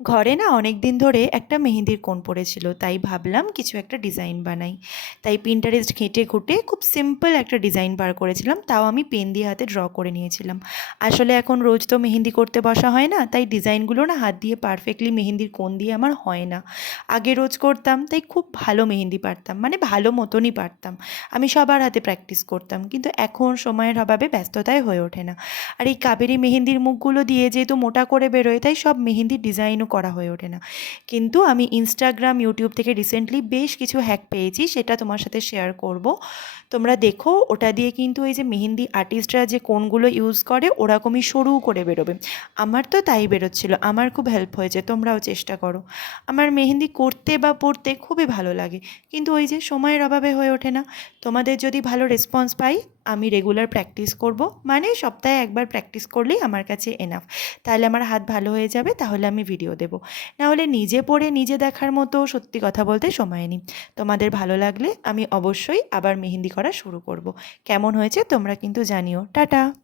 ঘরে না অনেক দিন ধরে একটা মেহেন্দির কোণ পড়েছিল, তাই ভাবলাম কিছু একটা ডিজাইন বানাই। তাই পিন্টারেস্ট ঘেঁটে ঘুঁটে খুব সিম্পল একটা ডিজাইন বার করেছিলাম, তাও আমি পেন দিয়ে হাতে ড্র করে নিয়েছিলাম। আসলে এখন রোজ তো মেহেন্দি করতে বসা হয় না, তাই ডিজাইনগুলো না হাত দিয়ে পারফেক্টলি মেহেন্দির কোণ দিয়ে আমার হয় না। আগে রোজ করতাম তাই খুব ভালো মেহেন্দি পারতাম, মানে ভালো মতনই পারতাম। আমি সবার হাতে প্র্যাকটিস করতাম, কিন্তু এখন সময়ের অভাবে ব্যস্ততায় হয়ে ওঠে না। আর এই কাবেরি মেহেন্দির মুখগুলো দিয়ে যেহেতু মোটা করে বেরোয়, তাই সব মেহেন্দির ডিজাইনও করা হয়ে ওঠে না। কিন্তু আমি ইনস্টাগ্রাম, ইউটিউব থেকে রিসেন্টলি বেশ কিছু হ্যাক পেয়েছি, সেটা তোমার সাথে শেয়ার করব। তোমরা দেখো, ওটা দিয়ে কিন্তু এই যে মেহেন্দি আর্টিস্টরা যে কোনগুলো ইউজ করে ওরকমই সরু করে বেরোবে। আমার তো তাই বেরোচ্ছিল, আমার খুব হেল্প হয়েছে, তোমরাও চেষ্টা করো। আমার মেহেন্দি করতে বা পরতে খুবই ভালো লাগে, কিন্তু ওই যে সময়ের অভাবে হয়ে ওঠে না। তোমাদের যদি ভালো রেসপন্স পাই, আমি রেগুলার প্র্যাকটিস করব, মানে সপ্তাহে একবার প্র্যাকটিস করলেই আমার কাছে এনাফ। তাহলে আমার হাত ভালো হয়ে যাবে, তাহলে আমি ভিডিও দেব। না হলে নিজে পড়ে নিজে দেখার মতো সত্যি কথা বলতে সময় নেই। তোমাদের ভালো লাগলে আমি অবশ্যই আবার মেহেন্দি করা শুরু করব। কেমন হয়েছে তোমরা কিন্তু জানিও। টাটা।